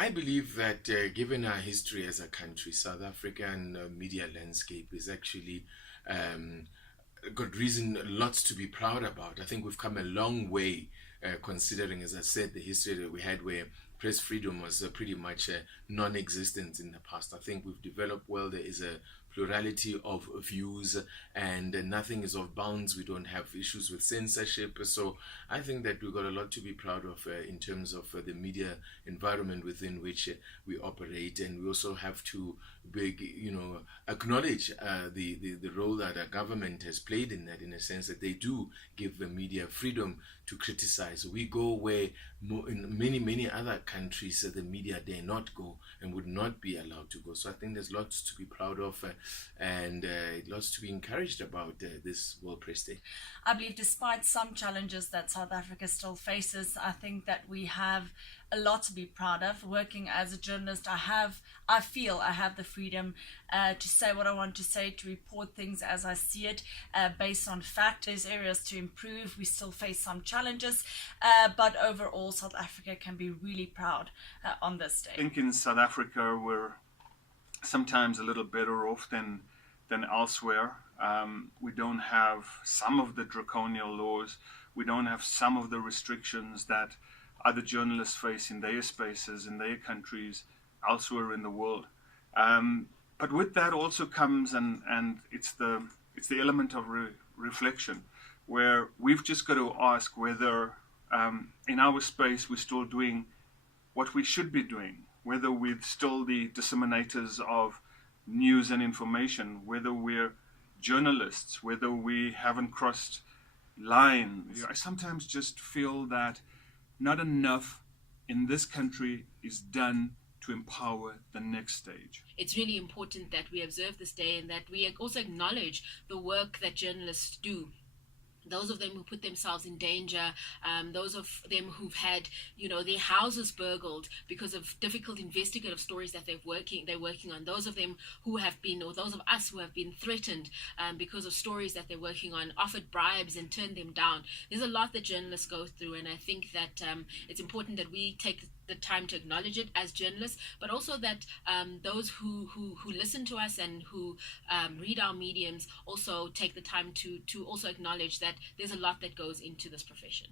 I believe that given our history as a country, South African media landscape is actually got reason lots to be proud about. I think we've come a long way, considering, as I said, the history that we had where press freedom was pretty much non-existent in the past. I think we've developed well. There is a plurality of views, and nothing is off bounds. We don't have issues with censorship. So I think that we've got a lot to be proud of in terms of the media environment within which we operate. And we also have to acknowledge the role that our government has played in that, in a sense that they do give the media freedom to criticize. We go where in many other countries the media dare not go and would not be allowed to go. So I think there's lots to be proud of and lots to be encouraged about this World Press Day. I believe despite some challenges that South Africa still faces, I think that we have a lot to be proud of. Working as a journalist, I feel I have the freedom to say what I want to say, to report things as I see it, based on fact. There's areas to improve. We still face some challenges, but overall South Africa can be really proud on this day. I think in South Africa we're sometimes a little better off than elsewhere. We don't have some of the draconian laws. We don't have some of the restrictions that other journalists face in their spaces, in their countries, elsewhere in the world. But with that also comes, and it's the element of reflection, where we've just got to ask whether in our space we're still doing what we should be doing, whether we're still the disseminators of news and information, whether we're journalists, whether we haven't crossed lines. I sometimes just feel that not enough in this country is done to empower the next stage. It's really important that we observe this day and that we also acknowledge the work that journalists do. Those of them who put themselves in danger, those of them who've had, their houses burgled because of difficult investigative stories that they're working on. Those of them who have been, or those of us who have been threatened because of stories that they're working on, offered bribes and turned them down. There's a lot that journalists go through, and I think that it's important that we take the time to acknowledge it as journalists, but also that those who listen to us and who read our mediums also take the time to also acknowledge that there's a lot that goes into this profession.